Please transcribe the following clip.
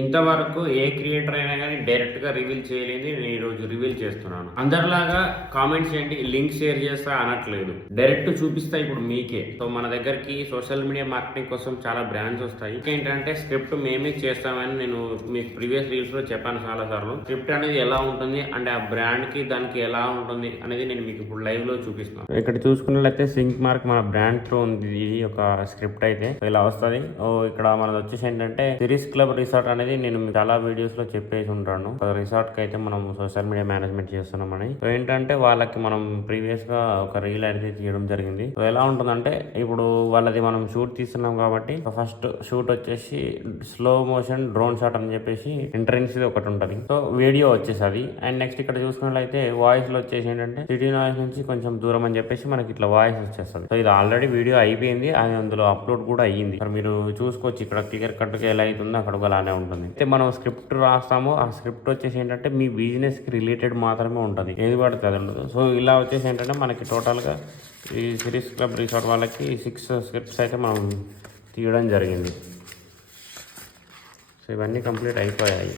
ఇంతవరకు ఏ క్రియేటర్ అయినా కానీ డైరెక్ట్ గా రివీల్ చేయలేని నేను ఈ రోజు రివీల్ చేస్తున్నాను. అందరిలాగా కామెంట్స్ చేయండి, లింక్ షేర్ చేస్తా అనట్లేదు, డైరెక్ట్ చూపిస్తా ఇప్పుడు మీకే. సో మన దగ్గరికి సోషల్ మీడియా మార్కెటింగ్ కోసం చాలా బ్రాండ్స్ వస్తాయి. ఏంటంటే స్క్రిప్ట్ మేమే చేస్తామని నేను మీకు ప్రీవియస్ రీల్స్ లో చెప్పాను చాలా సార్లు. స్క్రిప్ట్ అనేది ఎలా ఉంటుంది అంటే ఆ బ్రాండ్ కి దానికి ఎలా ఉంటుంది అనేది నేను మీకు ఇప్పుడు లైవ్ లో చూపిస్తాను. ఇక్కడ చూసుకున్నట్లయితే సింక్ మార్క్ మన బ్రాండ్ తో ఉంది ఇది ఒక స్క్రిప్ట్ అయితే ఇలా వస్తుంది. ఇక్కడ మనది వచ్చేసి ఏంటంటే సిరీస్ క్లబ్ రిసార్ట్ అనేది నేను చాలా వీడియోస్ లో చెప్పేసి ఉంటాను. రిసార్ట్ కి అయితే మనం సోషల్ మీడియా మేనేజ్మెంట్ చేస్తున్నామని. సో ఏంటంటే వాళ్ళకి మనం ప్రీవియస్ గా ఒక రీల్ అయితే తీయడం జరిగింది. సో ఎలా ఉంటుందంటే ఇప్పుడు వాళ్ళది మనం షూట్ తీస్తున్నాం కాబట్టి ఫస్ట్ షూట్ వచ్చేసి స్లో మోషన్ డ్రోన్ షాట్ అని చెప్పేసి ఎంట్రన్స్ ఒకటి ఉంటది. సో వీడియో వచ్చేసి అండ్ నెక్స్ట్ ఇక్కడ చూసుకున్నట్లయితే వాయిస్ లో వచ్చేసి ఏంటంటే సిటీ నాయిస్ నుంచి కొంచెం దూరం అని చెప్పేసి మనకి ఇట్లా వాయిస్ వచ్చేస్తుంది. సో ఇది ఆల్రెడీ వీడియో అయిపోయింది, అది అందులో అప్లోడ్ కూడా అయ్యింది. మీరు చూసుకోవచ్చు ఇక్కడ క్లియర్ కట్ గా ఎలా అవుతుందో అక్కడ అలానే ఉంటుంది. అయితే మనం స్క్రిప్ట్ రాస్తాము, ఆ స్క్రిప్ట్ వచ్చేసి ఏంటంటే మీ బిజినెస్ కి రిలేటెడ్ మాత్రమే ఉంటుంది, ఏది పడితే అది ఉండదు. సో ఇలా వచ్చేసి ఏంటంటే మనకి టోటల్ గా ఈ సిరీస్ క్లబ్ రిసార్ట్ వాళ్ళకి 6 స్క్రిప్ట్స్ అయితే మనం తీయడం జరిగింది. సో ఇవన్నీ కంప్లీట్ అయిపోయాయి.